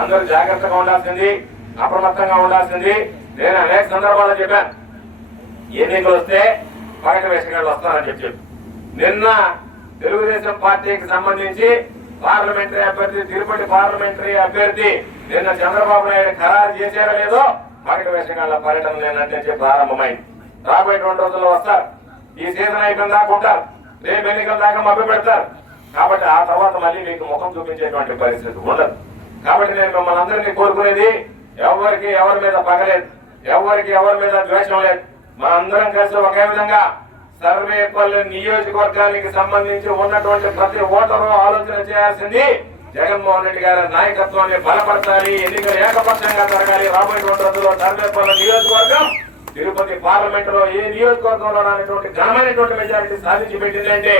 అందరూ జాగ్రత్తగా ఉండాల్సింది అప్రమత్తంగా ఉండాల్సింది. నేను అనేక సందర్భాల్లో చెప్పాను. ఎన్నికలు వస్తే పగటి వేషగాళ్ళు వస్తారని చెప్పి నిన్న తెలుగుదేశం పార్టీకి సంబంధించి పార్లమెంటరీ అభ్యర్థి తిరుపతి పార్లమెంటరీ అభ్యర్థి నిన్న చంద్రబాబు నాయుడు ఖరారు చేశారో లేదో పగటి వేషగాళ్ళ పర్యటన లేనంటే చెప్పి ప్రారంభమైంది. రాబోయేటువంటి రోజుల్లో వస్తారు. ఈ సీజన్ అయిపోయిన దాకా ఉంటారు. రేపు ఎన్నికల దాకా మభ్య పెడతారు. కాబట్టి ఆ తర్వాత మళ్ళీ మీకు ముఖం చూపించేటువంటి పరిస్థితి ఉండదు. కాబట్టి నేను మిమ్మల్ని అందరినీ కోరుకునేది ఎవరికి ఎవరి మీద పగలేదు ఎవరికి ఎవరి మీద ద్వేషం లేదు. మన అందరం కలిసి ఒకే విధంగా సర్వేపల్లి నియోజకవర్గానికి సంబంధించి ఉన్నటువంటి ప్రతి ఓటరు ఆలోచన చేయాల్సింది జగన్మోహన్ రెడ్డి గారి నాయకత్వాన్ని బలపరచాలి ఎన్నికలు ఏకపక్షంగా జరగాలి. రాబోయేటువంటి రోజుల్లో సర్వేపల్లి నియోజకవర్గం తిరుపతి పార్లమెంట్లో ఏ నియోజకవర్గంలో రానటువంటి ఘనమైనటువంటి మెజారిటీ సాధించి పెట్టిందంటే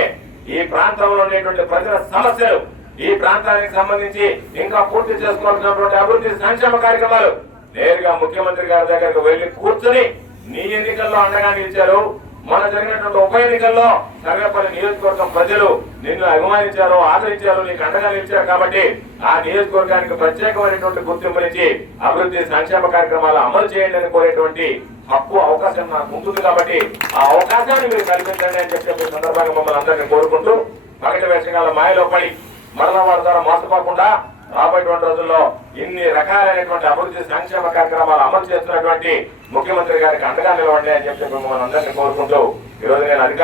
ఈ ప్రాంతంలో ఉండేటువంటి ప్రజల సమస్యలు ఈ ప్రాంతానికి సంబంధించి ఇంకా పూర్తి చేసుకోవాల్సినటువంటి అభివృద్ధి సంక్షేమ కార్యక్రమాలు నేరుగా ముఖ్యమంత్రి గారి దగ్గరకు వెళ్ళి కూర్చుని నీ ఎన్నికల్లో అండగా నిలిచారు మన జరిగినటువంటి ఉప ఎన్నికల్లో సర్వేపల్లి నియోజకవర్గం ప్రజలు నిన్ను అభిమానించారు ఆదరించారు నీకు అండగా నిలిచారు కాబట్టి ఆ నియోజకవర్గానికి ప్రత్యేకమైనటువంటి గుర్తింపునిచ్చి అభివృద్ధి సంక్షేమ కార్యక్రమాలు అమలు చేయండి అని కోరేటువంటి హక్కు అవకాశం నాకు ఉంటుంది కాబట్టి ఆ అవకాశాన్ని మీరు కల్పించండి అని చెప్పే సందర్భంగా మమ్మల్ని అందరినీ కోరుకుంటూ పగటి వేషగాల మాయలో పడి మరణ వారి ద్వారా మోసపోకుండా రాబోయేటువంటి రోజుల్లో ఇన్ని రకాలైనటువంటి అభివృద్ధి సంక్షేమ కార్యక్రమాలు అమలు చేస్తున్నటువంటి ముఖ్యమంత్రి గారికి అండగా నిలవండి అని చెప్పి మిమ్మల్ని అందరినీ కోరుకుంటూ ఈ నేను అధికార